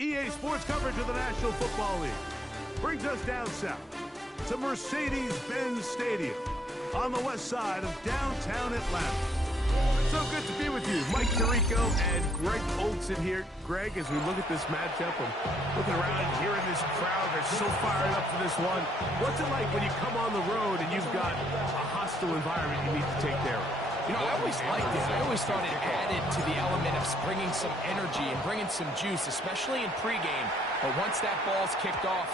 EA Sports coverage of the National Football League brings us down south to Mercedes-Benz Stadium on the west side of downtown Atlanta. So good to be with you. Mike Tirico and Greg Olson here. Greg, as we look at this matchup, I'm looking around and hearing this crowd. They're so fired up for this one. What's it like when you come on the road and you've got a hostile environment you need to take care of? You know, I always liked it. I always thought it added to the element of bringing some energy and bringing some juice, especially in pregame. But once that ball's kicked off,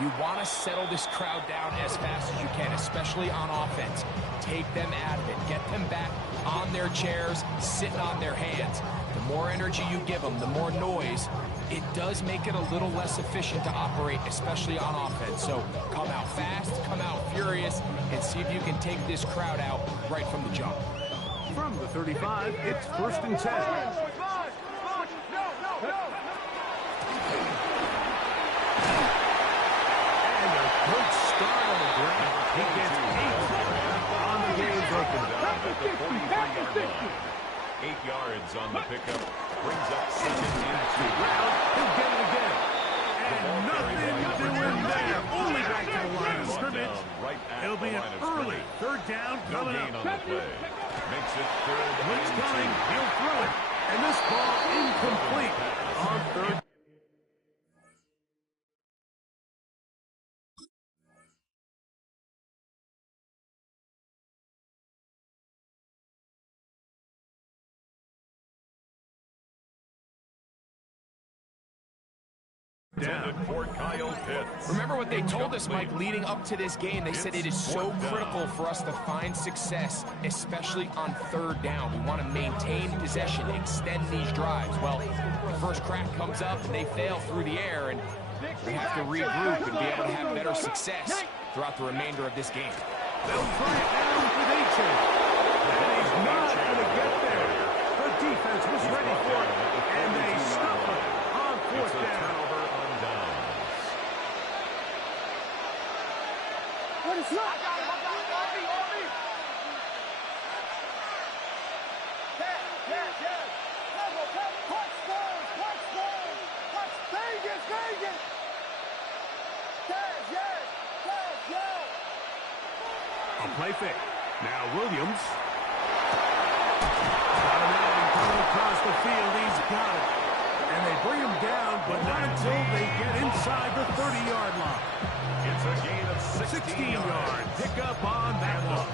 you want to settle this crowd down as fast as you can, especially on offense. Take them out of it. Get them back on their chairs, sitting on their hands. The more energy you give them, the more noise, it does make it a little less efficient to operate, especially on offense. So come out fast, come out furious, and see if you can take this crowd out right from the jump. From the 35, it's 1st and 10. And a good start on the ground. He gets 8 on the game broken down at the 43-yard line. 8 yards on the pickup. Brings up 2nd and 2. Brown, he'll get it again. And nothing doing there. Only back to the line of scrimmage. It'll be an early 3rd down coming up. On the play. Makes it 3rd Blitz and 2. coming. He'll throw it. And this ball incomplete on 3rd. Remember what they told us, Mike, leading up to this game? They said it is so critical for us to find success, especially on 3rd down. We want to maintain possession, extend these drives. Well, the first crack comes up and they fail through the air, and we have to regroup and be able to have better success throughout the remainder of this game. They'll try it down with H.A. And he's not going to get there. The defense was ready for it, and they stop it on 4th down. What is that? A play fake. Now Williams. Got him out and coming across the field. He's got it. And they bring him down, but not until they get inside the 30-yard line. It's a gain of 16 yards. Pick up on that one.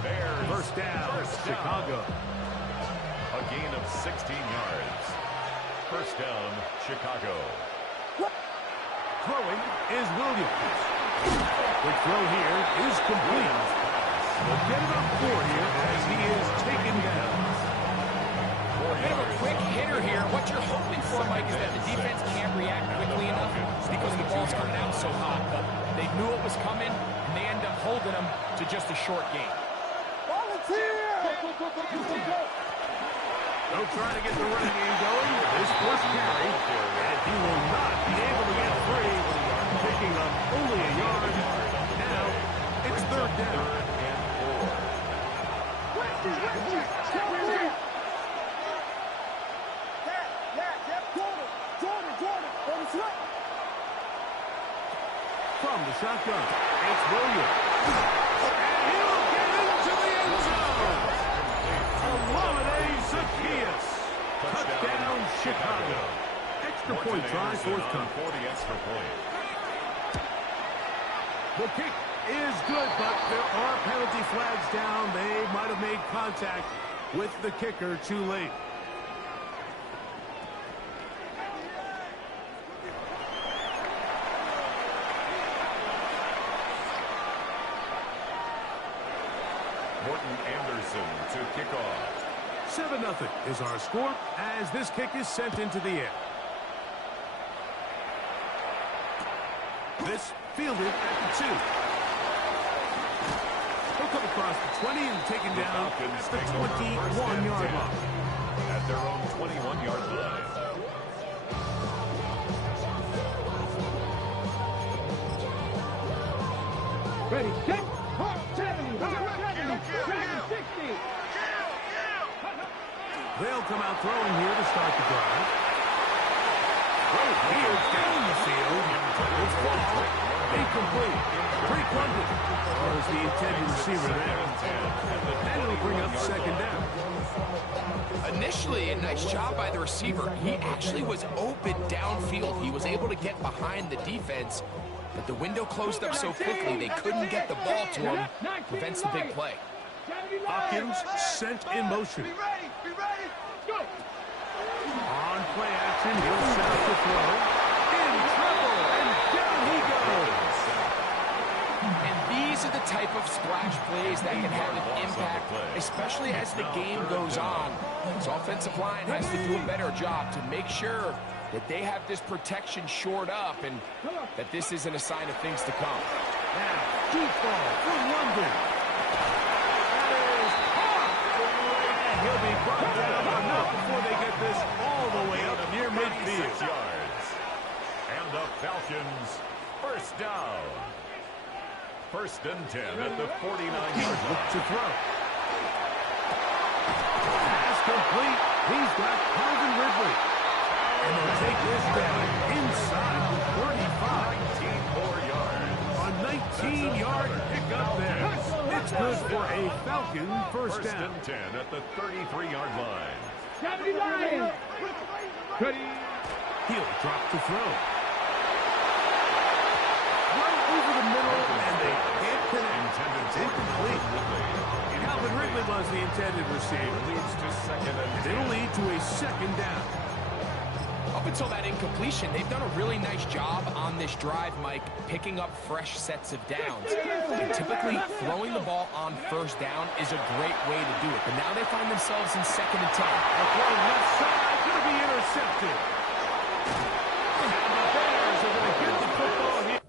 1st down, Chicago. A gain of 16 yards. 1st down, Chicago. Throwing is Williams. The throw here is complete. We'll get it up 4 here as he is taken down. Bit of a quick hitter here. What you're hoping for, Mike, is that the defense can't react quickly enough because the ball's coming out so hot. But they knew it was coming, and they end up holding them to just a short game. They'll try to get the running game going. This first carry, and he will not be able to get free, picking up only a yard. Now it's 3rd down. From the shotgun, it's Williams. And he'll get into the end zone. Olamide Zaccheaus. Touchdown, Chicago. Extra point try, 4th time. For the extra point. The kick is good, but there are penalty flags down. They might have made contact with the kicker too late. Morton Anderson to kick off. 7-0 is our score as this kick is sent into the air. This fielded at the 2. He'll come across the 20 and taken down at the 21-yard line. At their own 21-yard line. Ready, set, 60. They'll come out throwing here to start the drive. Here's down the field. It's ball. Incomplete. Pretty clumsy. Was the intended receiver there. And it'll bring up second down. Initially, a nice job by the receiver. He actually was open downfield. He was able to get behind the defense, but the window closed up so quickly they couldn't get the ball to him. Prevents the big play. Hopkins sent in motion. Be ready. Go. On play action, he'll set up the throw. In trouble, and down he goes. And these are the type of splash plays that can have an impact, especially as the game goes on. This offensive line has to do a better job to make sure that they have this protection shored up and that this isn't a sign of things to come. Now, deep ball for London. That is hard. And he'll be brought down, but not before they get this all the way up near midfield. 36 yards. And the Falcons, first down. First and 10 at the 49-yard line. To throw. Pass complete. He's got Calvin Ridley. And they'll take this down inside the 35. 19 more yards. A 19-yard pickup there. It's good for a Falcon first First down. and 10 at the 33-yard line. 79. Ready. He'll drop to throw. Right over the middle, and they can't connect. It's incomplete. Calvin Ridley was the intended receiver. Leads to second and 10. It'll lead to a second down. Up until that incompletion, they've done a really nice job on this drive, Mike, picking up fresh sets of downs. And typically, throwing the ball on first down is a great way to do it. But now they find themselves in second and 10. A throw left side, going to be intercepted. And the Bears are going to get the football here.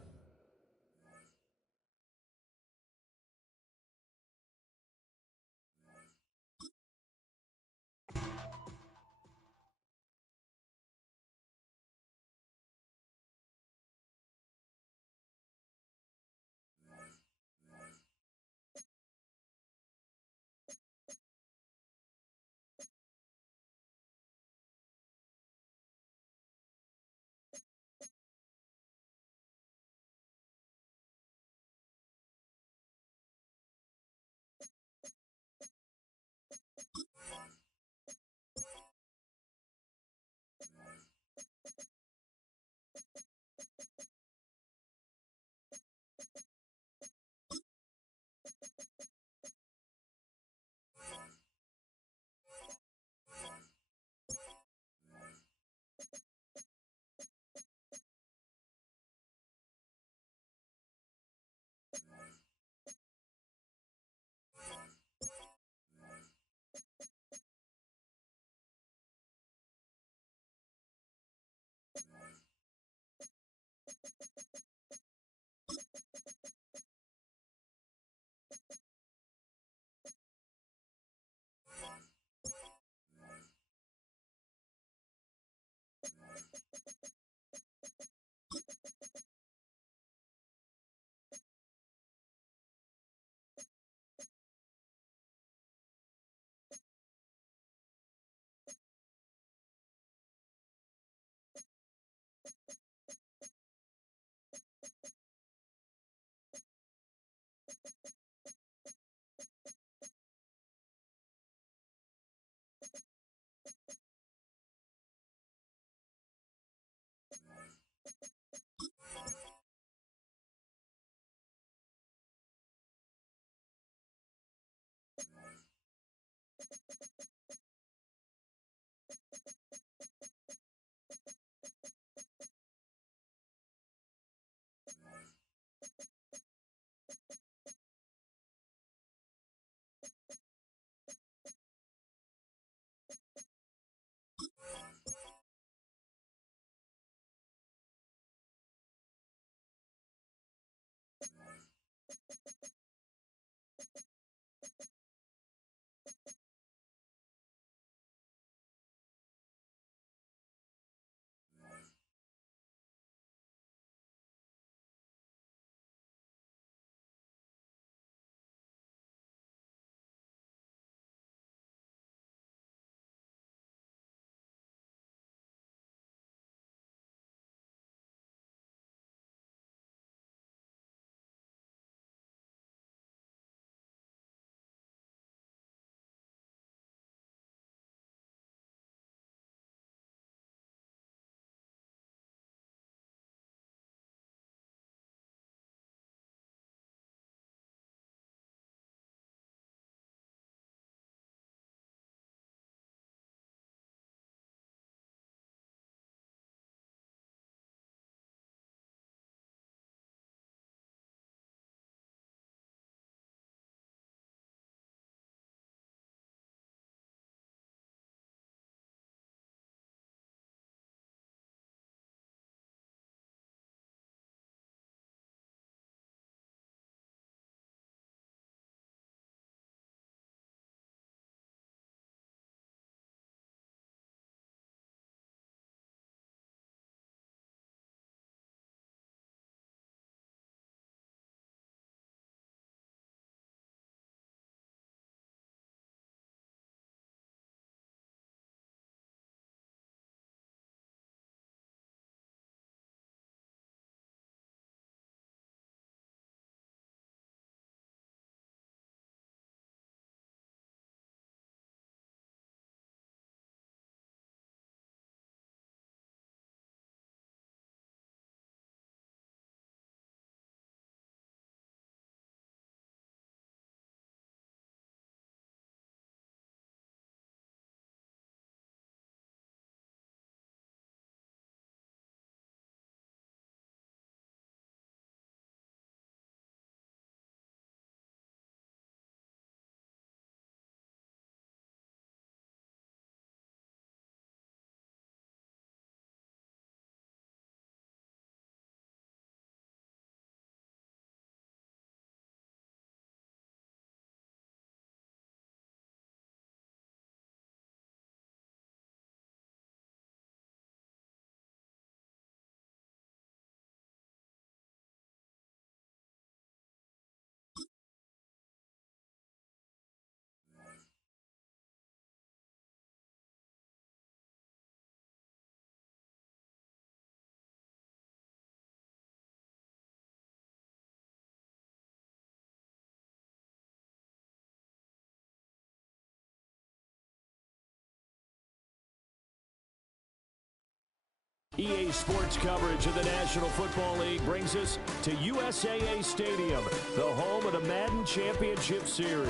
EA Sports coverage of the National Football League brings us to USAA Stadium, the home of the Madden Championship Series.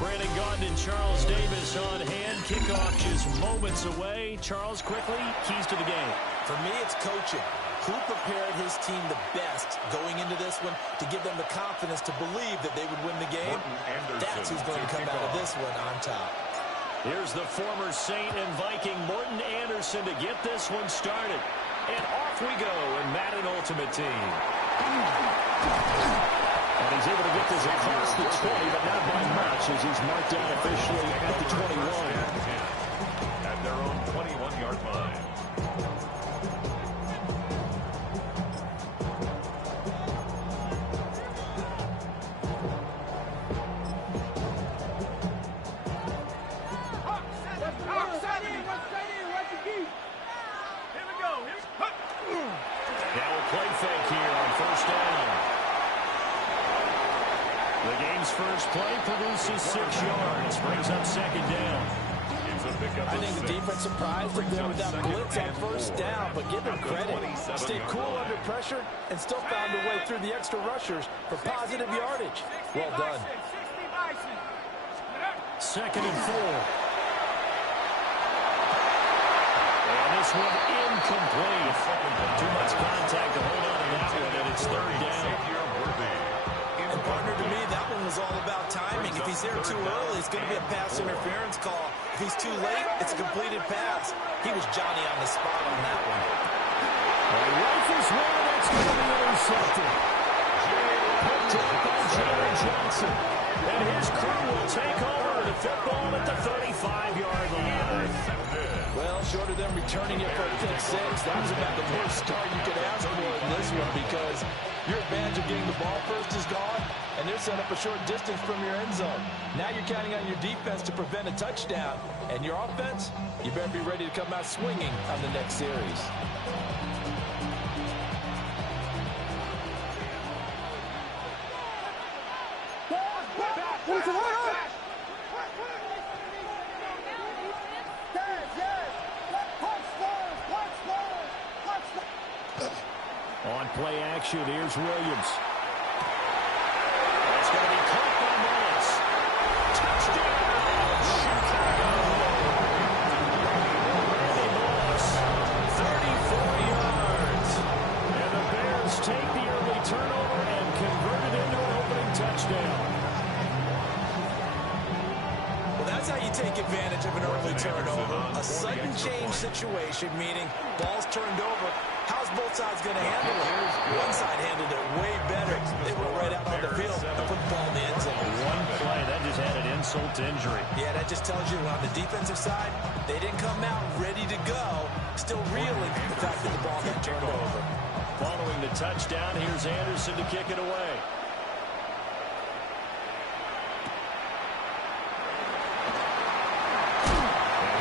Brandon Gaudin and Charles Davis on hand. Kickoff just moments away. Charles, quickly, keys to the game. For me, it's coaching. Who prepared his team the best going into this one to give them the confidence to believe that they would win the game? That's who's going to come out of this one on top. Here's the former Saint and Viking Morton Anderson to get this one started. And off we go in Madden Ultimate Team. And he's able to get this across the 20, but not by much as he's marked down officially at the 21. At their own 21-yard line. Now a play fake here on first down. The game's first play produces 6 yards, brings up second down. I think the defense surprised them there with that blitz on first down, but give them credit. Stayed cool under pressure and still found a way through the extra rushers for positive yardage. Well done. Second and 4. And this one incomplete. Too much contact to hold on to that one, and it's third down. And partner, to me, that one was all about timing. If he's there too early, it's going to be a pass interference call. If he's too late, it's a completed pass. He was Johnny on the spot on that one. A rifles one that's going to be intercepted. Picked up by Jared Johnson. And his crew will take over the football at the 35-yard line. Well, short of them returning it for a pick six, that was about the worst start you could ask for in this one because your advantage of getting the ball first is gone, and they're set up a short distance from your end zone. Now you're counting on your defense to prevent a touchdown, and your offense, you better be ready to come out swinging on the next series. On play action, here's Williams. It's going to be caught by Morris. Touchdown, Chicago! Randy Moss, 34 yards. And the Bears take the early turnover and convert it into an opening touchdown. Well, that's how you take advantage of an early turnover. A sudden change situation, meaning ball's turned over. How's both sides going to handle it? One side handled it way better. They went right out on the field and put the ball in the end zone. One play, that just added insult to injury. Yeah, that just tells you on the defensive side, they didn't come out ready to go, still reeling the fact that the ball got turned over. Following the touchdown, here's Anderson to kick it away.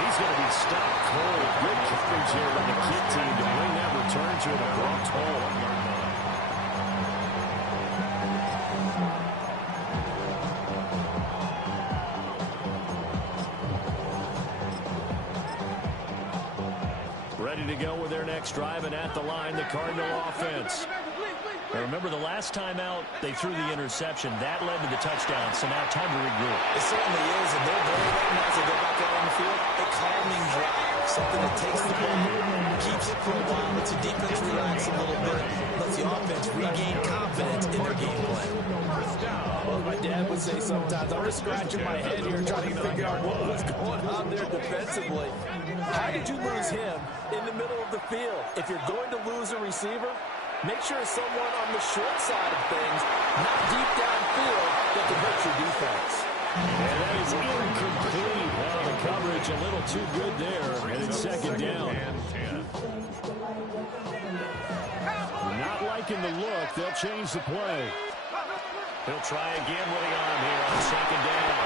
He's going to be stopped cold. Good coverage here by the kid team to bring that return to an abrupt halt. Ready to go with their next drive, and at the line, the Cardinal offense. Now remember, the last time out, they threw the interception. That led to the touchdown, so now time to regroup. It certainly is, and they're going right now as they go back out on the field. A calming drive, something that takes the ball, keeps it for a while, lets the defense relax a little bit, lets the offense regain confidence in their game plan. Well, my dad would say sometimes, I'm just scratching my head here trying to figure out what was going on there defensively. How did you lose him in the middle of the field? If you're going to lose a receiver, make sure it's someone on the short side of things, not deep downfield, that can hurt your defense. And that is incomplete. Well, the coverage a little too good there, and it's second down. Not liking the look. They'll change the play. He'll try again with the arm here on second down.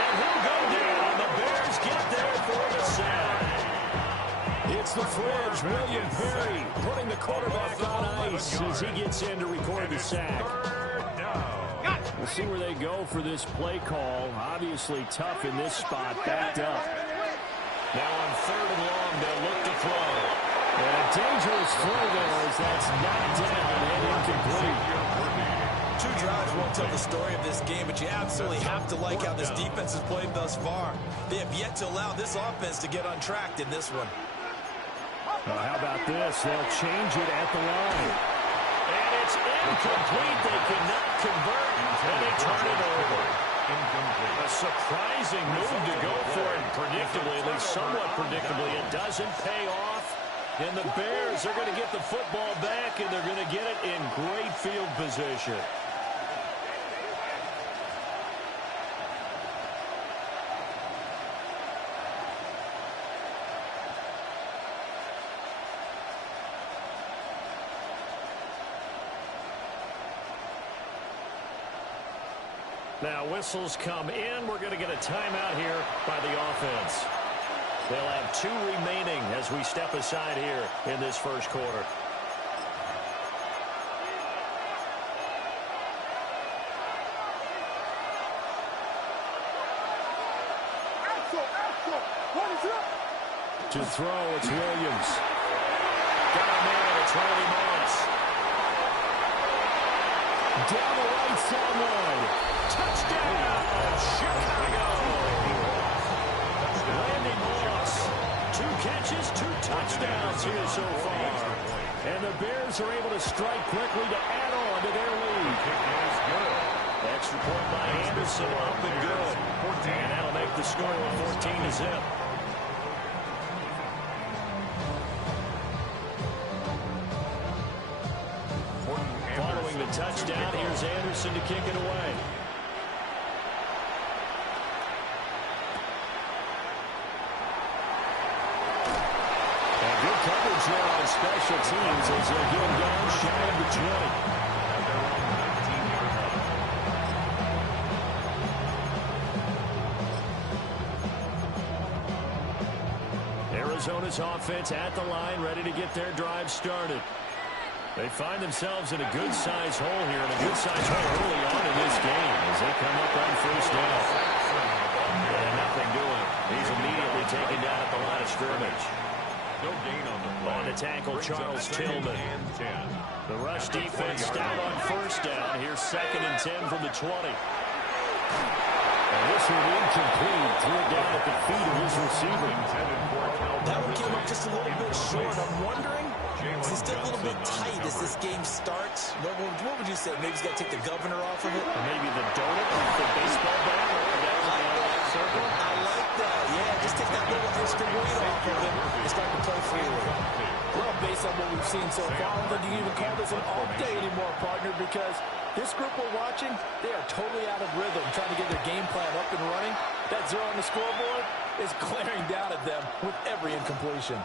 And he'll go down. The Bears get there for the sack. It's the fridge, William Perry, putting the quarterback on ice as he gets in to record the sack. We'll see where they go for this play call. Obviously tough in this spot, backed up. Now on third and long, they'll look to throw. And dangerous throw there as that's knocked down and incomplete. 2 drives won't tell the story of this game, but you absolutely have to like how this defense has played thus far. They have yet to allow this offense to get untracked in this one. How about this? They'll change it at the line. And it's incomplete. They cannot convert, and they turn it over. A surprising move to go for it predictably, at least somewhat predictably. It doesn't pay off. And the Bears are going to get the football back, and they're going to get it in great field position. Now whistles come in. We're going to get a timeout here by the offense. They'll have 2 remaining as we step aside here in this first quarter. To throw, it's Williams. Got him there. It's Randy Moss. Down the right sideline. Touchdown, Chicago. Randy Moss, 2 catches, 2 touchdowns here so far. And the Bears are able to strike quickly to add on to their lead. Extra point by Anderson, up and good. And that'll make the score 14-0. Following the touchdown, here's Anderson to kick it away. And good coverage there on special teams as they get him down shy of the 20. Arizona's offense at the line, ready to get their drive started. They find themselves in a good-sized hole here, and a good-sized hole early on in this game as they come up on first down. And nothing doing. He's immediately taken down at the line of scrimmage. No gain on the play. On to tackle Charles Tillman. The rush defense stout on first down. Here's 2nd and 10 from the 20. And this one incomplete. Threw it down at the feet of his receiver. That one came up just a little bit short. I'm wondering, is he still a little bit tight as this game starts? What would you say? Maybe he's got to take the governor off of it? Or maybe the donut off the baseball bat. I like that. Yeah, just take that little extra weight off of him and start to play freely. Well, based on what we've seen so far, I don't think you can even call this an off day anymore, partner, because this group we're watching, they are totally out of rhythm, trying to get their game plan up and running. That 0 on the scoreboard is glaring down at them with every incompletion.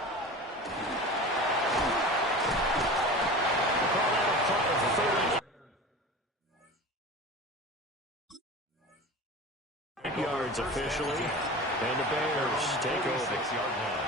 Yards officially, and the Bears take over. 6-yard line.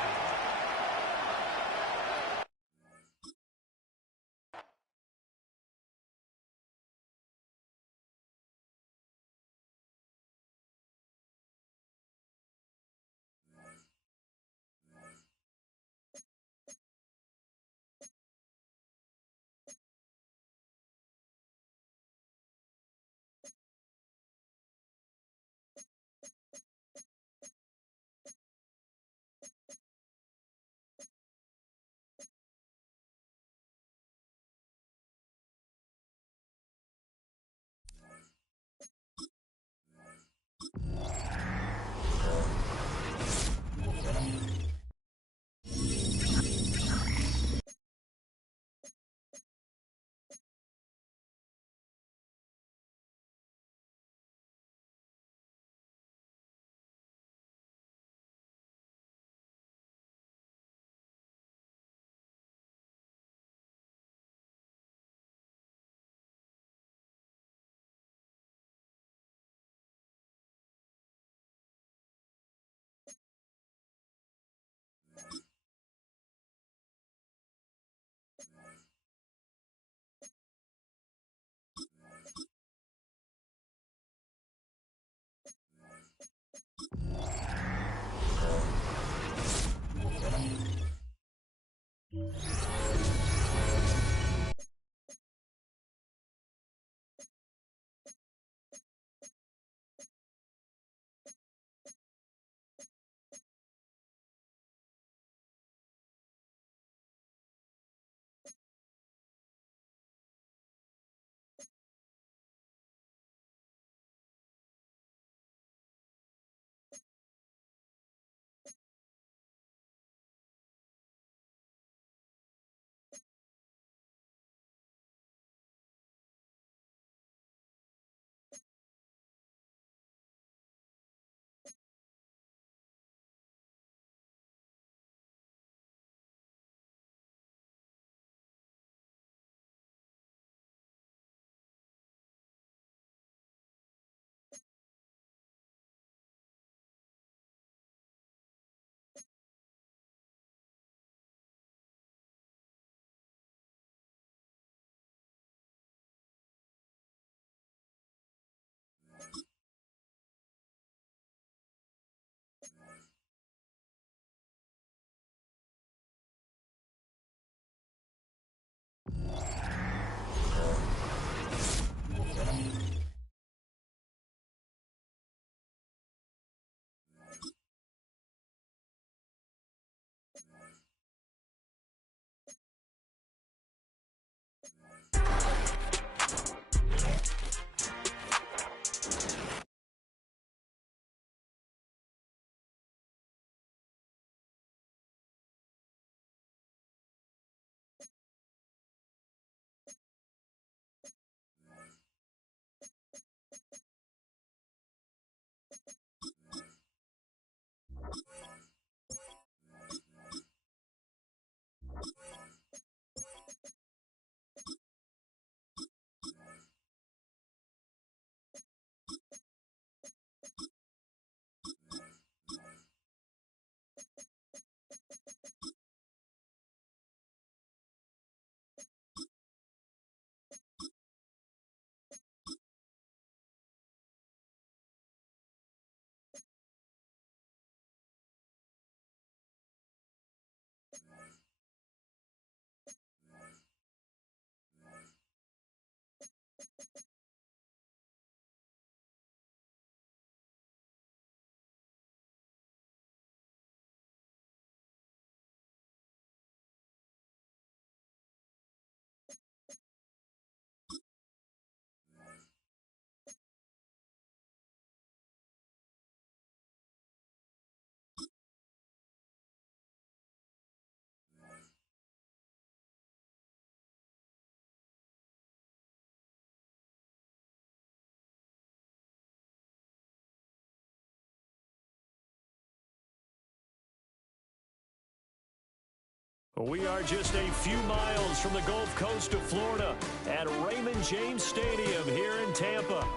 We are just a few miles from the Gulf Coast of Florida at Raymond James Stadium here in Tampa.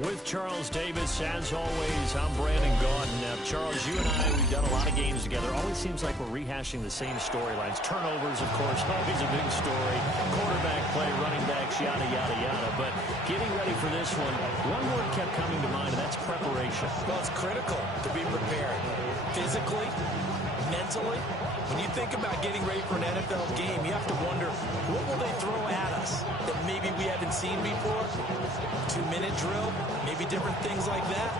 With Charles Davis, as always, I'm Brandon Gaudin. Now, Charles, you and I, we've done a lot of games together. Always seems like we're rehashing the same storylines. Turnovers, of course, always a big story. Quarterback play, running backs, yada, yada, yada. But getting ready for this one word kept coming to mind, and that's preparation. Well, it's critical to be prepared. Physically, mentally. When you think about getting ready for an NFL game, you have to wonder, what will they throw at us that maybe we haven't seen before? 2-minute drill, maybe different things like that.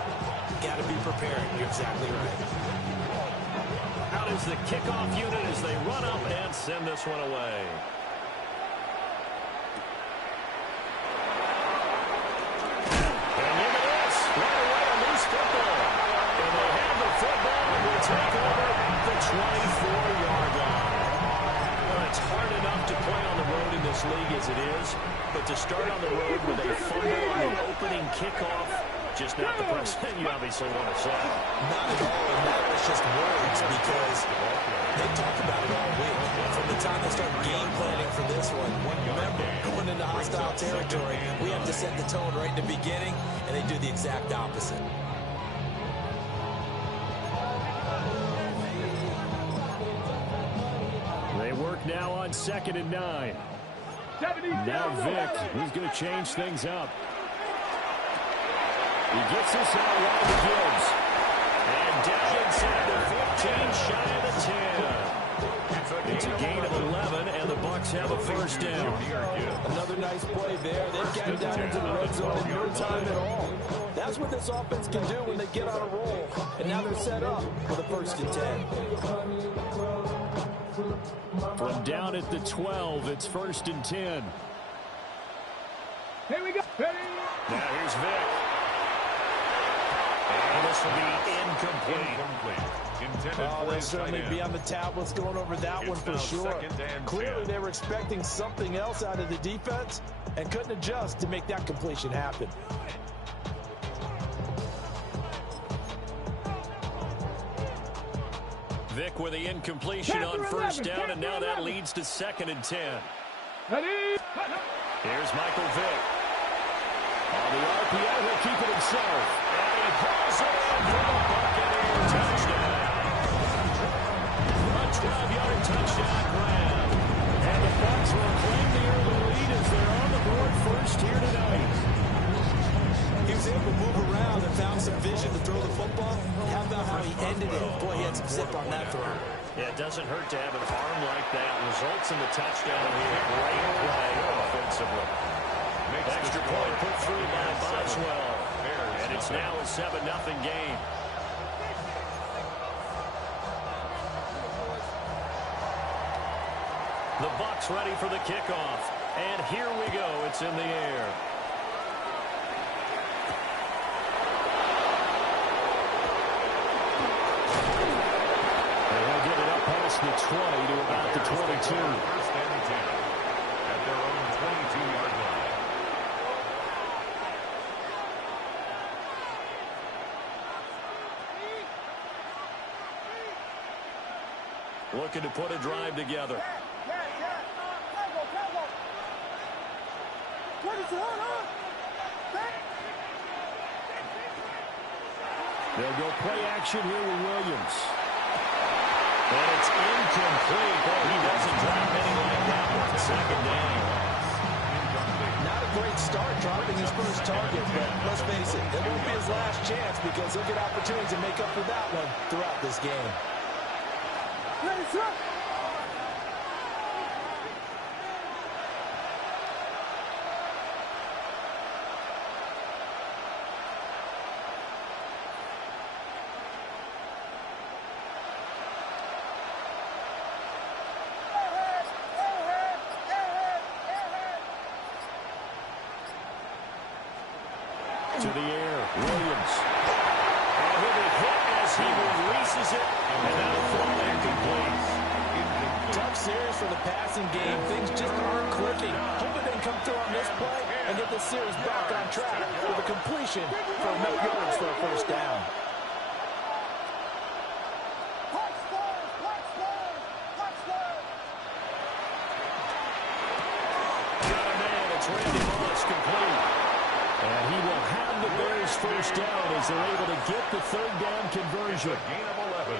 Got to be prepared. You're exactly right. Out is the kickoff unit as they run up and send this one away. And look at this. Right away, a loose football. And they have the football and will take over the 24-yard line. Well, it's hard enough to play on the road in this league as it is, but to start on the road with a fumble on the opening kickoff, just not the precedent you obviously want to set. Not at all, and that was just words because they talked about it all week. From the time they start game planning for this one, remember, going into hostile territory, we have to set the tone right in the beginning, and they do the exact opposite. They work now on 2nd and 9. Now Vic, who's going to change things up. He gets this out wide to Gibbs. And down inside the 15, shy of the 10. It's a gain of 11, and the Bucs have a first down. Another nice play there. They've gotten down into the red zone in no time at all. That's what this offense can do when they get on a roll. And now they're set up for the 1st and 10. From down at the 12, it's 1st and 10. Here we go. Ready? Now here's Vic. And this will be incomplete. Oh, they'll certainly be on the tablets going over that one for sure. Clearly, they were expecting something else out of the defense and couldn't adjust to make that completion happen. Vic with the incompletion on 1st down, and now that leads to 2nd and 10. Ready? Here's Michael Vick. On the RPO, he'll keep it himself. And he hauls it in for the Buccaneers touchdown. A 12-yard touchdown grab. And the Bucs will claim the early lead as they're on the board first here tonight. He was able to move around and found some vision to throw the football. How about how he ended it? Boy, he had some zip on that throw. Yeah, it doesn't hurt to have an arm like that. Results in the touchdown here. Great play offensively. Extra point put through by Boswell. And it's now a 7-0 game. The Bucs ready for the kickoff. And here we go. It's in the air. Past the 20 to about the 22. First and 10 at their own 22-yard line. Looking to put a drive together. They'll go play action here with Williams. And it's incomplete. Boy, he doesn't drop any like that one. 2nd down. Not a great start dropping his first target, but let's face it, it won't be his last chance because he'll get opportunities to make up for that one throughout this game. To the air, Williams. And he'll be hit as he releases it, and that'll fall incomplete. Tough series for the passing game. Things just aren't clicking. Hoping they can come through on this play and get this series back on track with a completion for enough yards for a first down. he will have the Bears first down as they're able to get the third down conversion. Gain of 11.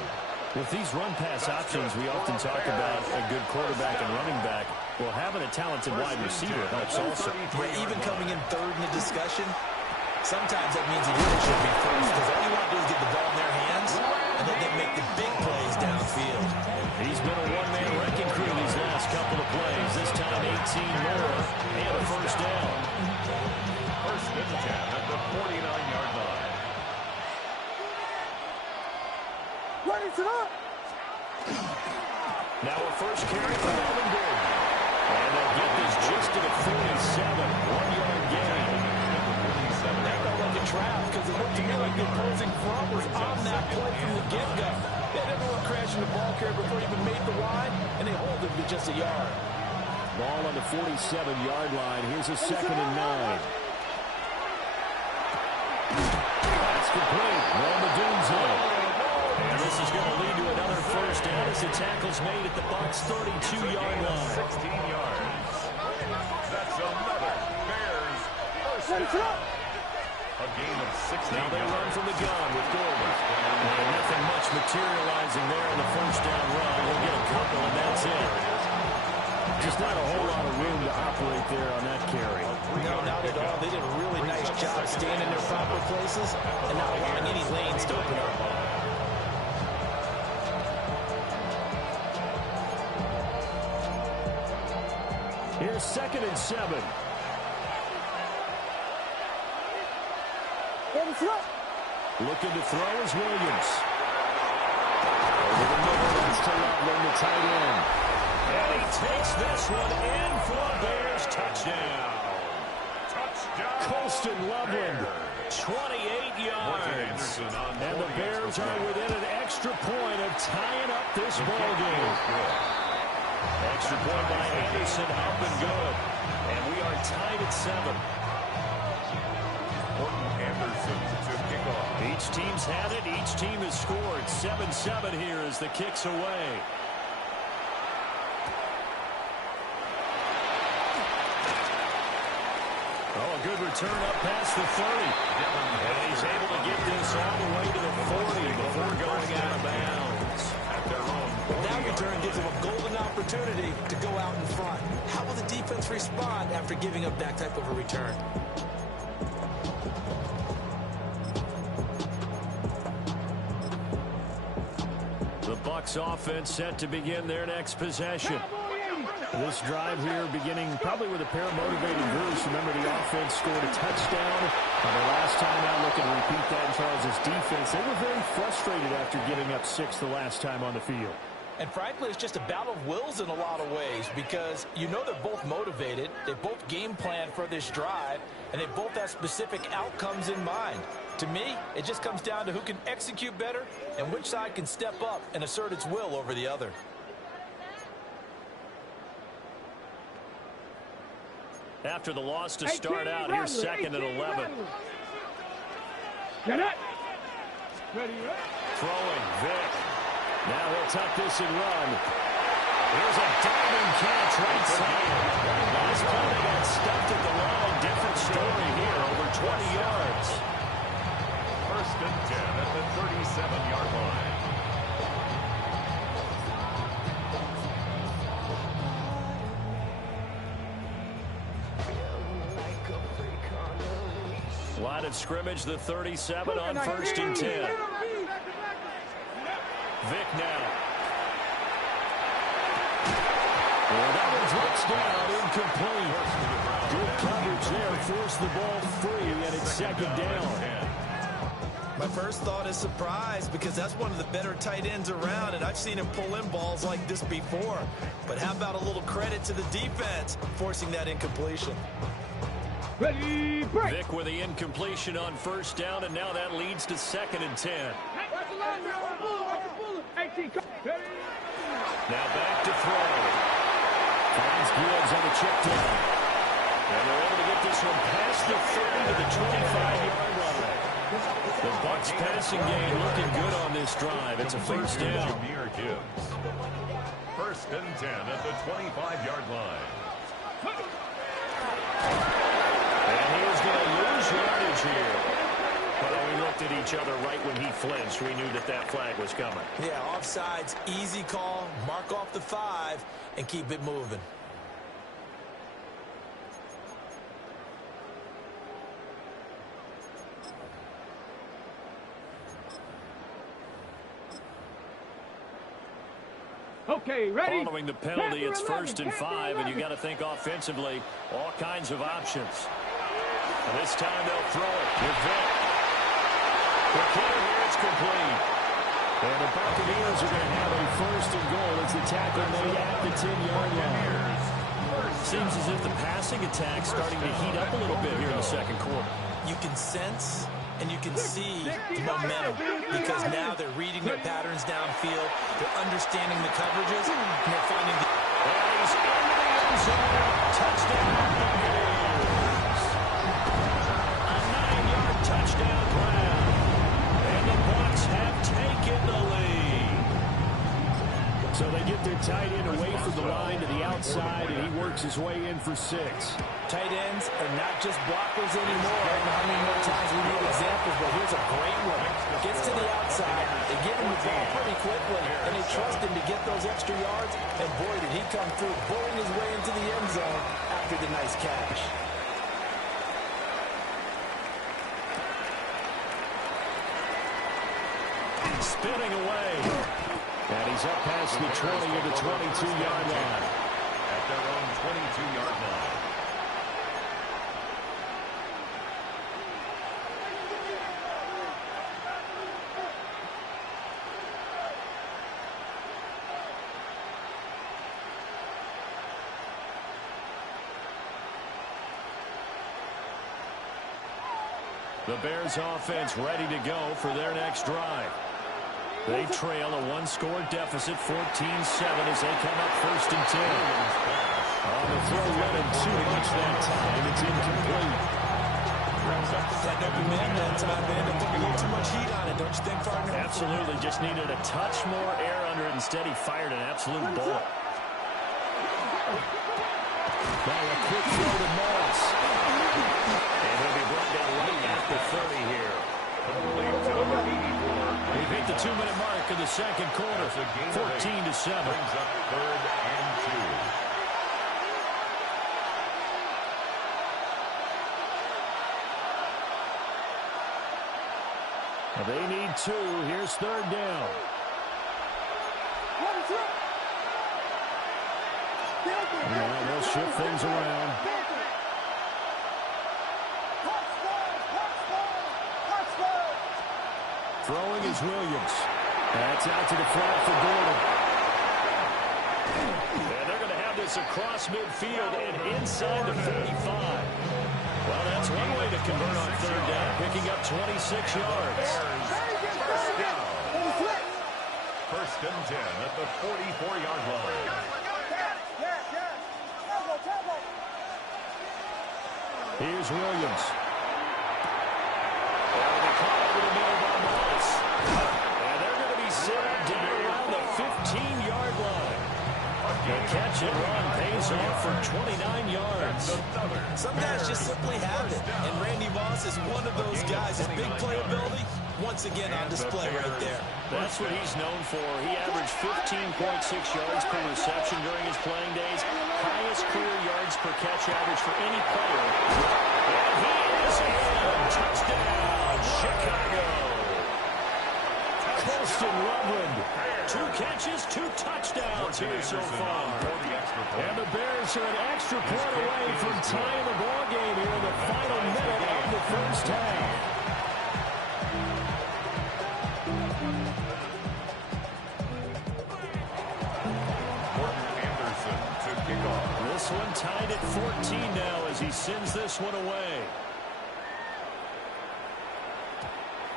With these run-pass options, we often talk about a good quarterback and running back. Well, having a talented wide receiver helps also. Yeah, even coming in third in the discussion, sometimes that means he really should be first because all you want to do is get the ball in their hands and then they make the big plays downfield. He's been a one-man wrecking crew these last couple of plays. This time 18 more and a first down. First and 10 at the 49-yard line. Now a first carry for Melvin Gordon. And they'll get this just to the 47. 1-yard gain. That felt like a trap because it looked to me like the opposing front was on that play from the get-go. They had everyone crashing the ball carrier before he even made the line, and they hold it to just a yard. Ball on the 47-yard line. Here's a 2nd and 9. That's complete. Norma Dunzo. And this is going to lead to another first down as the tackle's made at the Bucs' 32-yard line. 16 yards. That's another Bears first down. A gain of 16 Now they yards. run from the gun with Gordon. And nothing much materializing there in the first down run. We'll get a couple, and that's it. Just not a whole lot of room to operate there on that carry. No, not at all. They did a really nice job staying in their proper places and not allowing any lanes to open up. Here's 2nd and 7. Looking to throw is Williams. Over the middle, that's to Loveland, the tight end. And he takes this one in for a Bears touchdown. Touchdown. Colston Loveland, 28 yards. And the Bears are within an extra point of tying up this ball game. Extra point by Anderson, up and good. And we are tied at 7. Anderson to kick off. Each team's had it. Each team has scored. 7-7 here as the kick's away. Oh, a good return up past the 30. And he's able to get this all the way to the 40 before going out of bounds. At their own. That return gives them a golden opportunity to go out in front. How will the defense respond after giving up that type of a return? The Bucs offense set to begin their next possession. This drive here beginning probably with a pair of motivated groups. Remember, the offense scored a touchdown. The last time out, looking to repeat that in Charles' defense. They were very frustrated after giving up 6 the last time on the field. And frankly, it's just a battle of wills in a lot of ways because you know they're both motivated, they both game plan for this drive, and they both have specific outcomes in mind. To me, it just comes down to who can execute better and which side can step up and assert its will over the other. After the loss to start out, here's 2nd and 11. Get it. Ready, Throwing, Vic. Now he'll tuck this and run. Here's a diving catch right side. Last play they got stuffed at the line. Different story here, over 20 yards. First and 10 at the 37-yard line. Line of scrimmage, the 37 on 1st and 10. Vic now. Well, that one drops down, incomplete. Good coverage there, forced the ball free, and it's 2nd down. My first thought is surprise because that's one of the better tight ends around, and I've seen him pull in balls like this before. But how about a little credit to the defense forcing that incompletion? Ready, break. Vic with the incompletion on 1st down, and now that leads to 2nd and 10. Now back to throw. Finds Gibbs on the check down. And they're able to get this one past the 30 to the 25-yard line. The Bucs passing game looking good on this drive. It's a first down. Jahmyr Gibbs. First and 10 at the 25-yard line. And he is going to lose yardage looked at each other right when he flinched. We knew that that flag was coming. Yeah, offsides, easy call. Mark off the 5 and keep it moving. Okay, ready? Following the penalty, it's 1st and 5, and you got to think offensively, all kinds of options. And this time they'll throw it with Vic. The kick here, it's complete. And the Buccaneers are going to have a 1st and goal. It's a tackle made at the 10-yard line. Seems as if the passing attack's starting to heat up a little bit here in the second quarter. You can sense and you can see the momentum because now they're reading their patterns downfield, they're understanding the coverages, and they're finding the... And he's into the end zone. Touchdown, Buccaneers. A 9-yard touchdown grab. And the Bucs have taken the lead. So they get their tight end away from the line to the outside, and he works his way in for 6. Tight ends are not just blockers anymore. I don't know how many more times we need examples, but here's a great one. Gets to the outside, they give him the ball pretty quickly, and they trust him to get those extra yards, and boy, did he come through, bulling his way into the end zone after the nice catch. Spinning away. And he's up past the 20 to the 22-yard line. At their own 22-yard line. The Bears offense ready to go for their next drive. They trail a one-score deficit, 14-7, as they come up 1st and 10. On the throw, let him too much that time. It's incomplete. That open man that time, man. They put a little too much heat on it, don't you think, partner? Absolutely. Just needed a touch more air under it. Instead, he fired an absolute bullet. Now a quick throw to Moss. And he'll be brought down right at the 30 here. We've hit the 2-minute mark of the second quarter. 14-7. Brings up 3rd and 2. They need 2. Here's 3rd down. Yeah, they'll shift things around. Throwing is Williams. That's out to the flat for Gordon. And they're going to have this across midfield and inside the 45. Well, that's one way to convert on 3rd down, picking up 26 yards. 1st and 10 at the 44-yard line. Here's Williams. And they call over the middle by Moss. And they're going to be set down around the 15-yard line. The catch and run pays off for 29 yards. Some guys just simply have it, and Randy Moss is one of those guys. His big playability, once again on display right there. That's what he's known for. He averaged 15.6 yards per reception during his playing days. Highest career yards per catch average for any player. And he is in. Touchdown, Chicago. Colston Loveland. 2 catches, 2 touchdowns here so far. And the Bears are an extra point away from tying the ball game here in the final minute of the first half. This one tied at 14 now as he sends this one away.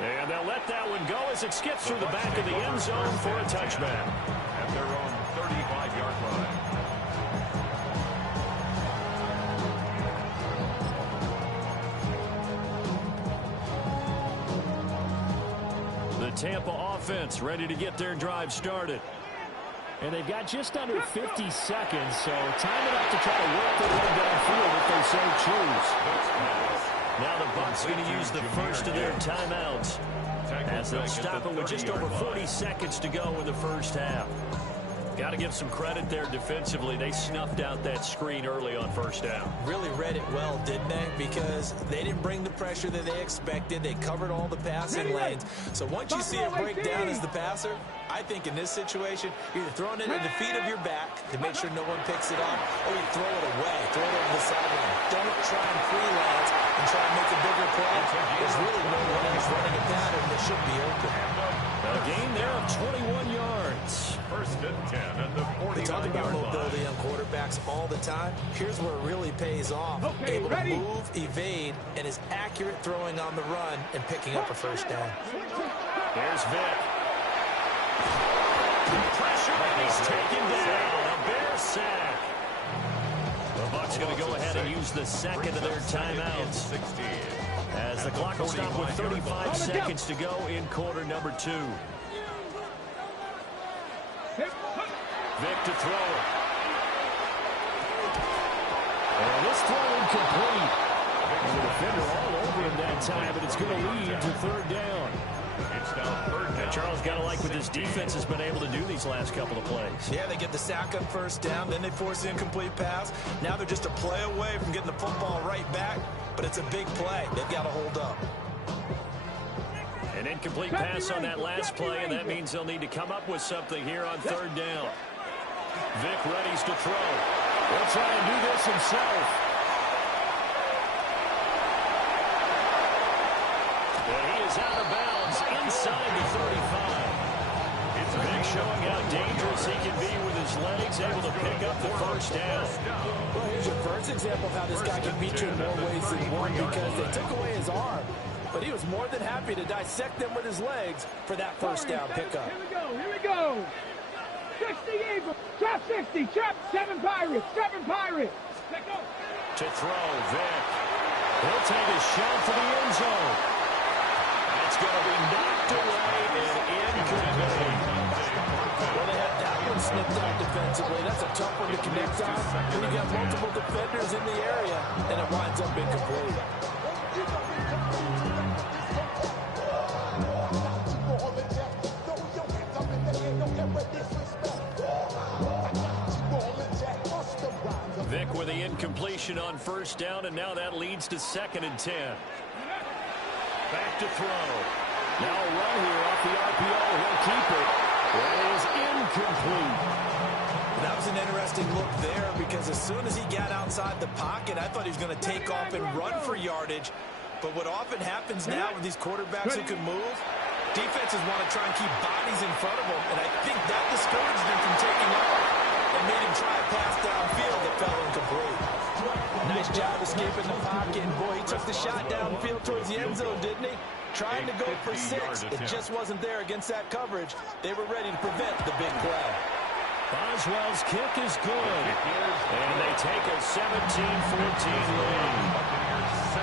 And they'll let that one go as it skips through the back of the end zone for a touchback. At their own 35-yard line. The Tampa offense ready to get their drive started. And they've got just under 50 seconds, so time enough to try to work their way downfield if they so choose. Now the Bucs going to use the first of their timeouts as they'll stop it with just over 40 seconds to go in the first half. Got to give some credit there defensively. They snuffed out that screen early on first down. Really read it well, didn't they? Because they didn't bring the pressure that they expected. They covered all the passing lanes. So once you see it break down as the passer, I think in this situation, you're either throwing it at the feet of your back to make sure no one picks it up, or you throw it away, throw it over the sideline. Don't try and freelance and try and make a bigger play. There's really no one who's running a pattern that should be open. A gain there of 21 yards. First and 10 at the 49-yard line. They talk about mobility on quarterbacks all the time. Here's where it really pays off. Okay, Able ready? to move, evade, and is accurate throwing on the run and picking up a first down. There's Vic. Pressure, and he's taken down. A Bear sack. The Bucs going to go ahead and use the second of their timeouts as the clock will stop with 35 seconds to go in quarter number 2. Vic to throw it. And this throw incomplete. And the defender all over him that time, but it's going to lead to third down. It's now third down. Charles, got to like what this defense has been able to do these last couple of plays. Yeah, they get the sack on first down, then they force the incomplete pass. Now they're just a play away from getting the football right back, but it's a big play. They've got to hold up. An incomplete pass on that last play, and that means they'll need to come up with something here on third down. Vic readies to throw. He'll try and do this himself. And he is out of bounds inside the 35. It's Vic showing how dangerous he can be with his legs, able to pick up the first down. Well, here's your first example of how this guy can beat you in more ways than one, because they took away his arm, but he was more than happy to dissect them with his legs for that first down pickup. Here we go. 60 Eagles. Trap 60. Trap 7 Pirates. 7 Pirates. Let's go. To throw, Vic. He'll take a shot for the end zone. It's going to be knocked away and incomplete. Well, they had that one snipped out defensively. That's a tough one to connect on when you got multiple defenders in the area, and it winds up incomplete. Vic with the incompletion on first down, and now that leads to 2nd and 10. Back to throw. Now a run here off the RPO. He'll keep it. That is incomplete. That was an interesting look there, because as soon as he got outside the pocket, I thought he was going to take off and run for yardage. But what often happens now with these quarterbacks who can move, defenses want to try and keep bodies in front of them, and I think that discouraged him from taking off and made him try a pass downfield that fell incomplete. Nice job escaping the pocket, and boy, he took the shot downfield towards the end zone, didn't he? Trying to go for 6. It just wasn't there against that coverage. They were ready to prevent the big play. Boswell's kick is good, and they take a 17-14 lead.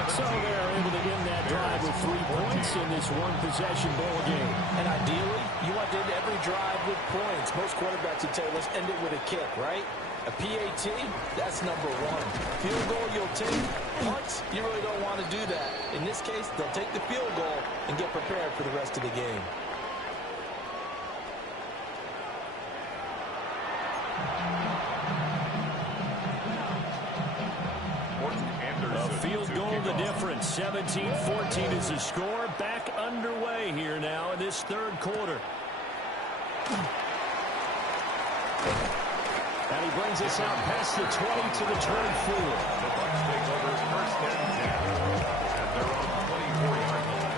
So they're able to end that drive with 3 points in this one-possession ball game. And ideally, you want to end every drive with points. Most quarterbacks would say, let's end it with a kick, right? A PAT, that's number 1. Field goal, you'll take. Punts, you really don't want to do that. In this case, they'll take the field goal and get prepared for the rest of the game. A field goal the difference. 17-14 is the score. Back underway here now in this third quarter. And he brings us out past the 20 to the 24. The Bucs take over first and 10 at their own 24-yard line.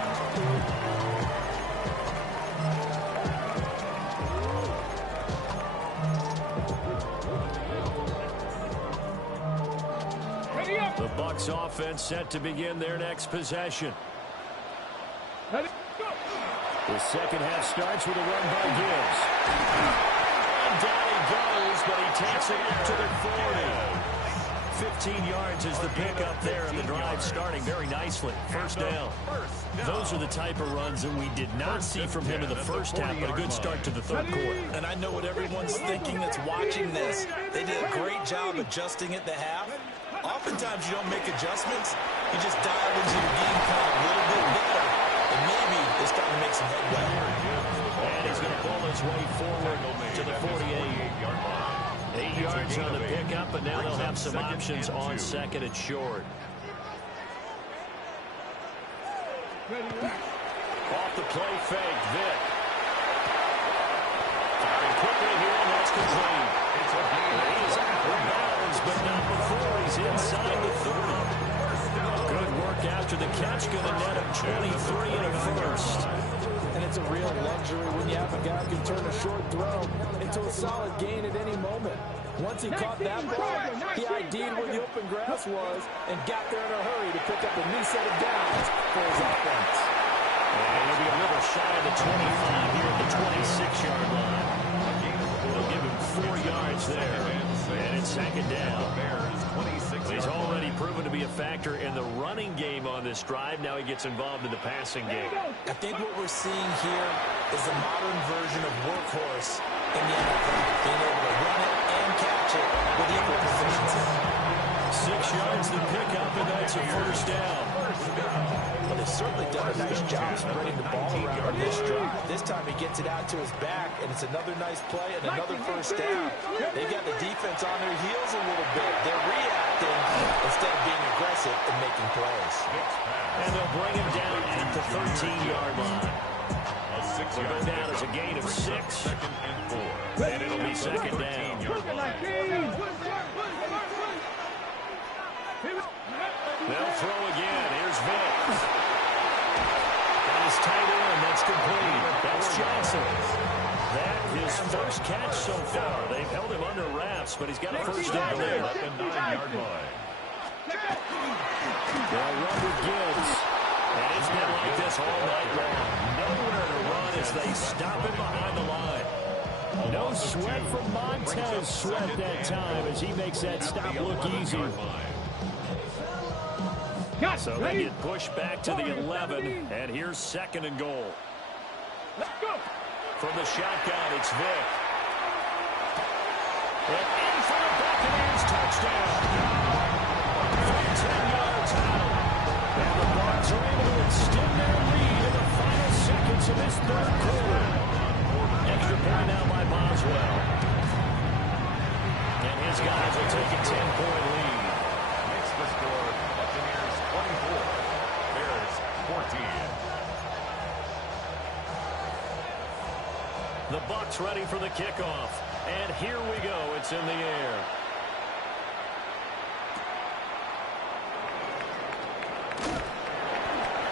The Bucs offense set to begin their next possession. The second half starts with a run by Gibbs. And down he goes, but he takes it up to the 40. 15 yards is the pickup there, and the drive starting very nicely. First down. Those are the type of runs that we did not see from him in the first half, but a good start to the third quarter. And I know what everyone's thinking that's watching this. They did a great job adjusting at the half. Oftentimes you don't make adjustments. You just dial into your game plan a little bit better, and maybe it's starting to make some headway. And he's going to pull his way forward to the 48-yard line. 8 yards on the pickup, and now they'll have some options on second and short. Off the play fake, Vick. Firing quickly here, and that's complete. He's out of bounds, but not before he's inside the 30. Good work after the catch, going to net him 23 and a first. And it's a real luxury when you have a guy who can turn a short throw into a solid gain at any moment. Once he caught that ball, he ID'd where the open grass was and got there in a hurry to pick up a new set of downs for his offense. And it'll be a little shy of the 25 here at the 26-yard line. They'll give him 4 yards there, and it's second down. He's already proven to be a factor in the running game on this drive. Now he gets involved in the passing game. I think what we're seeing here is a modern version of workhorse in the NFL, being able to run it and catch it with equal proficiency. 6 yards to pick up, and that's a first down. Well, they've certainly done a nice job spreading the ball around on this drive. This time he gets it out to his back, and it's another nice play and another first down. They got the defense on their heels a little bit. They're reacting instead of being aggressive and making plays. And they'll bring him down at the 13-yard line. They'll go down as a gain of 6, and it'll be second down. They'll throw again. Here's Vick. That is tight end. That's complete. That's Johnson. That his first catch so far. They've held him under wraps, but he's got a first down there at the 9-yard line. They'll run with Gibbs. And it's been like this all night long. Nowhere to run as they stop him behind the line. No sweat from Montez Sweat that time as he makes that stop look easy. So they get pushed back to the 11, and here's second and goal. Let's go. From the shotgun, it's Vick. And in for the Buccaneers touchdown. From 10 yards out. And the Bucs are able to extend their lead in the final seconds of this third quarter. Extra point now by Boswell. And his guys will take a 10-point lead. Makes the score Buccaneers 24, Bears 14. The Bucs ready for the kickoff. And here we go. It's in the air.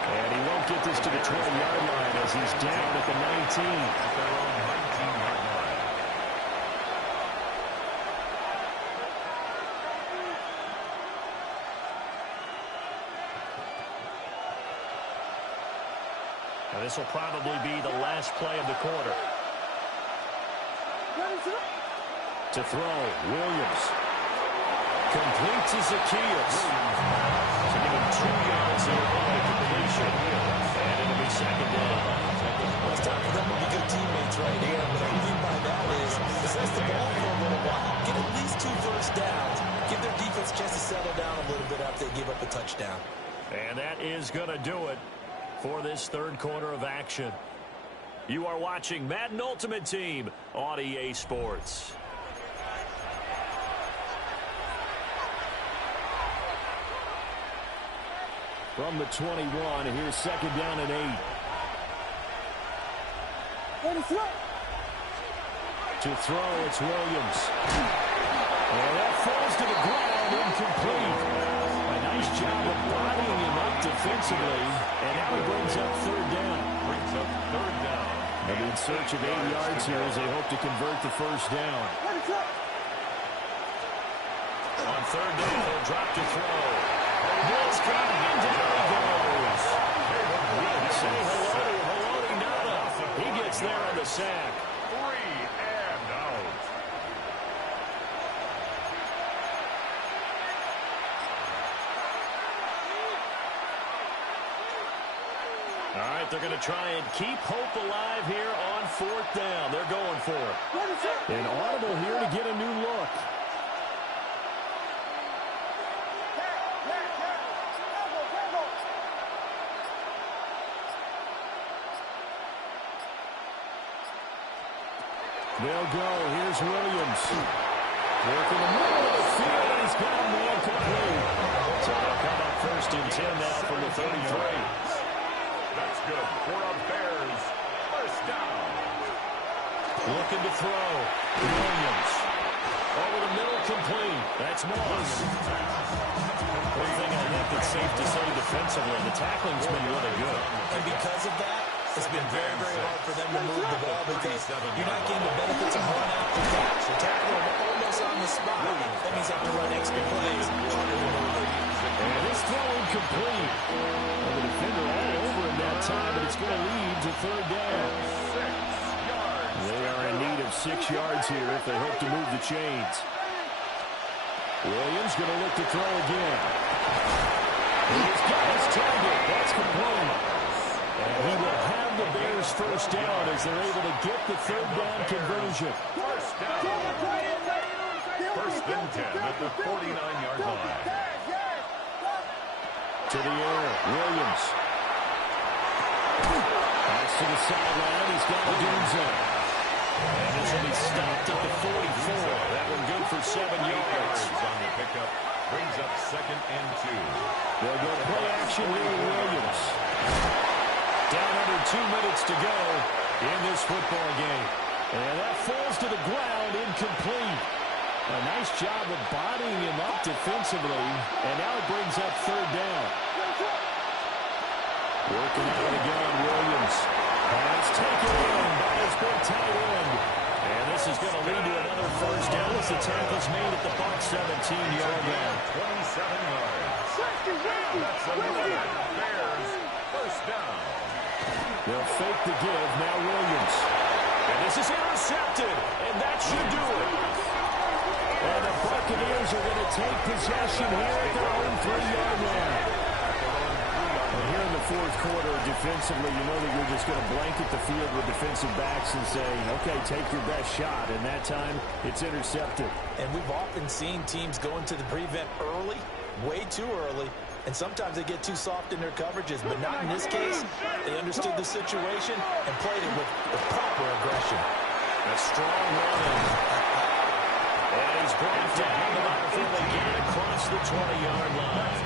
And he won't get this to the 12-yard line as he's down at the 19. At their own 19-yard line. And this will probably be the last play of the quarter. To throw, Williams. Completes to Zacchaeus. To give him 2 yards there on the completion. And it'll be second down. Well, it's time for them to be good teammates right here. What I mean by that is, possess the ball for a little while, get at least 2 first downs, give their defense a chance to settle down a little bit after they give up a touchdown. And that is going to do it for this third quarter of action. You are watching Madden Ultimate Team on EA Sports. From the 21, here's second down and 8. To throw, it's Williams. And that falls to the ground, incomplete. A nice job of bodying him up defensively. And now he brings up third down. They'll be in search of 8 yards here as they hope to convert the first down. On third down, they'll drop to throw. Blitz coming, and down he goes. Say hello to Nada. He gets there on the sack. 3 and out. All right, they're going to try and keep hope alive here on fourth down. They're going for it. An audible here to get a new look. They'll go. Here's Williams. Working the middle of the field. He's got him man complete. So they'll come up 1st and 10 now from the 33. That's good for a Bears 1st down. Looking to throw. Williams. Over the middle, complete. That's Moss. One thing I think that's safe to say defensively, the tackling's been really good. And because of that, it's been very, very hard for them to move the ball because you're not getting the benefits of run after catch. You're tackling them almost on the spot. That means you have to run extra plays. Harder to move it. And this throw incomplete. Well, the defender all over him that time, but it's going to lead to 3rd down. 6 yards. They are in need of 6 yards here if they hope to move the chains. Williams going to look to throw again. He's got his target. That's complete. And he will have the Bears 1st down as they're able to get the 3rd down conversion. 1st down. 1st and 10 at the 49-yard line. To the air, Williams. Pass to the sideline. He's got Odunze. And this will be stopped at the 44. That one good for 7 yards. On the pickup, brings up 2nd and 2. They'll go play action with Williams. Down under 2 minutes to go in this football game. And that falls to the ground, incomplete. A nice job of bodying him up defensively. And now it brings up 3rd down. Working out again, Williams. Has taken in by his big tight end. And this is going to lead to another 1st down as the tackle's made at the Bucs 17-yard line. 27 yards. That's another Bears 1st down. They'll fake the give. Now Williams. And this is intercepted. And that should do it. And the Buccaneers are going to take possession here at their own 3-yard line. And here in the 4th quarter, defensively, you know that you're just going to blanket the field with defensive backs and say, okay, take your best shot. And that time, it's intercepted. And we've often seen teams go into the prevent early, way too early, and sometimes they get too soft in their coverages, but not in this case. They understood the situation and played it with the proper aggression. A strong run. And he's brought down about before they get across the 20-yard line.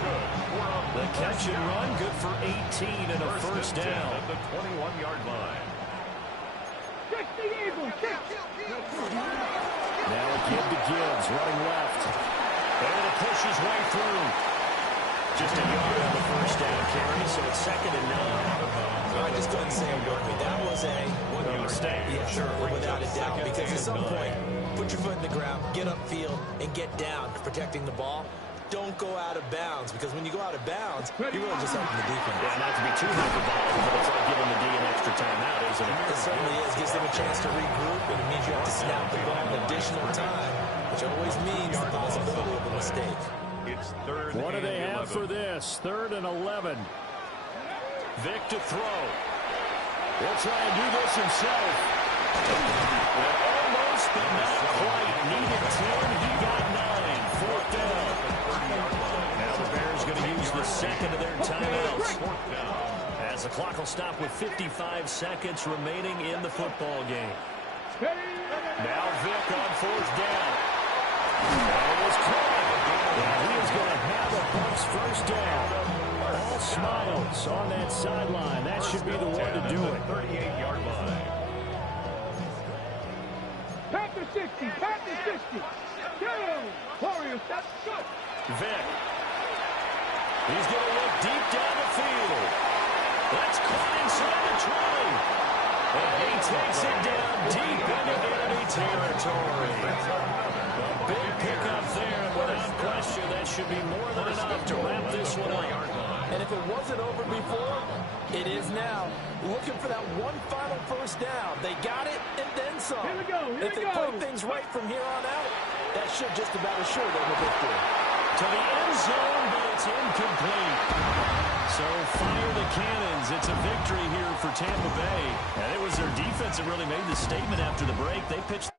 The catch and run, good for 18 and a 1st down. At the 21-yard line. Now a give to Gibbs, running left. Able to push his way through. Just a yard on the 1st down carry, so it's 2nd and 9. I just don't say a word, but that was a mistake. Yeah, sure, without a doubt, because at some point, put your foot in the ground, get upfield, and get down, protecting the ball. Don't go out of bounds, because when you go out of bounds, you're really just helping the defense. Yeah, not to be too hyperbolic, but it's like giving the D an extra timeout, isn't it? It certainly is. Gives them a chance to regroup, and it means you have to snap the ball an additional time, which always means the possibility of a mistake. It's 3rd What do they have 11. for this? 3rd and 11. Vic to throw. He'll try and do this himself. Almost, but not quite. Needed 10. He got 9. 4th down. Now the Bears going to use the 2nd of their timeouts. 4th down. As the clock will stop with 55 seconds remaining in the football game. Now Vic on 4th down. That was caught. And he is going to have a Bucs 1st down. All smiles on that sideline. That should be the one to do it. 38-yard line. Panther 60, Panther 60. Warriors, that's good. Vic. He's going to look deep down the field. That's caught inside the 20. And he takes it down deep into enemy territory. A big pickup there, and without question, that should be more than enough to wrap this one up. And if it wasn't over before, it is now. Looking for that one final 1st down. They got it and then some. Here we go, If they play things right from here on out, that should just about assure them a victory. To the end zone, but it's incomplete. So fire the cannons. It's a victory here for Tampa Bay. And it was their defense that really made the statement after the break. They pitched